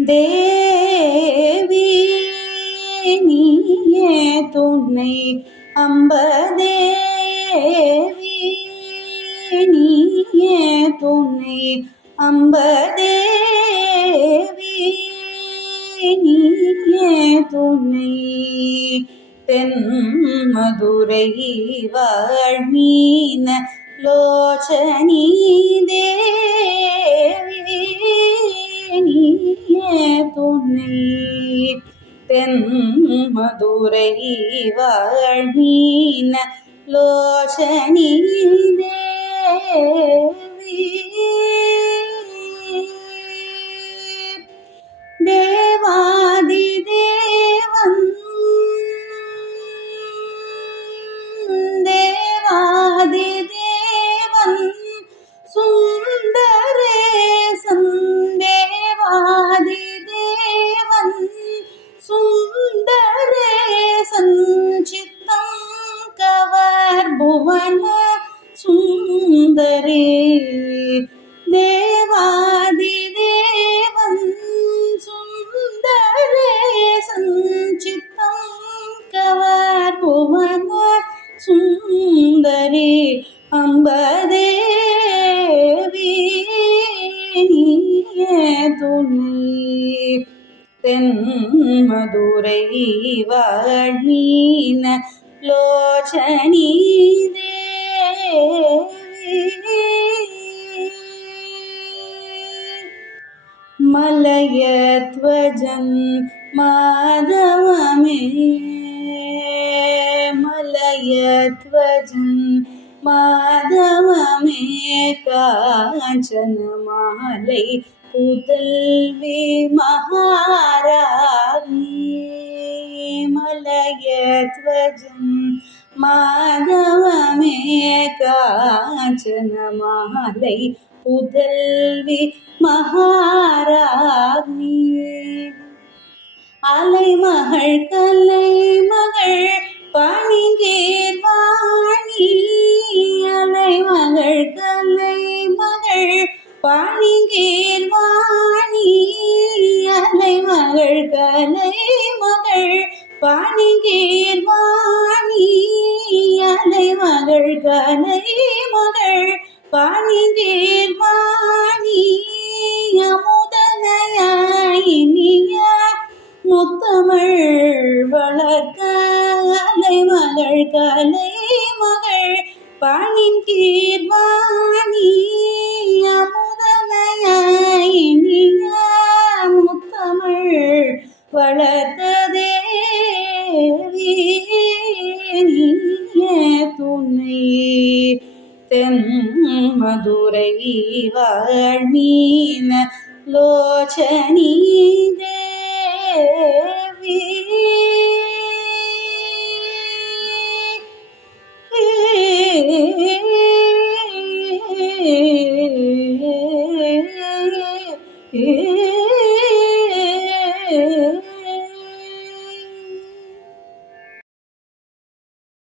தேவி நீயே துணை அம்பதேவி நீயே துணை அம்பதேவி நீயே துணை தென்மதுரை வாழ்மீன லோச்சனி தேவி நீயே துணை தென்மதுரை வாழ்மீன லோச்சனி தேவி தேவாதி தேவன் தேவாதி தேவன் சுந்தரேசன் தேவாதி தேவன் சுந்தரேசன் சித்தம் கவர் புவன சுந்தரே தேவாதி தேவன் சுந்தரேசன் சித்தம் கவர் புவன சுந்தரி அம்பதேவி நீயே துணை தென்மதுரை வாழ்மீன லோச்சனி தேவி மலயத்வஜன் மாதவமே மலயத்வஜன் மாதவமே காஞ்சன மாலை புதல்வி மகாராணி மலயத்வஜன் மாதவமே காஞ்சன மாலை புதல்வி மகாராணி அலைமகள் கலைமகள் பணிகேர்வாணி அலைமகள் கலைமகள் பணிகேர்வாணி அலைமகள் கலைமகள் பணிகேர்வாணி அலைமகள் கலைமகள் பணிகேர்வாணி அமுதனயாயினிய முத்தமிழ் வளர்க்க அலைமகள் கலைமகள் பணிகேர்வாணி அமுதனயாயினிய முத்தமிழ் வளர்த்த தேவி நீயே துணை தென்மதுரை வாழ்மீன லோச்சனி தேவி ஏ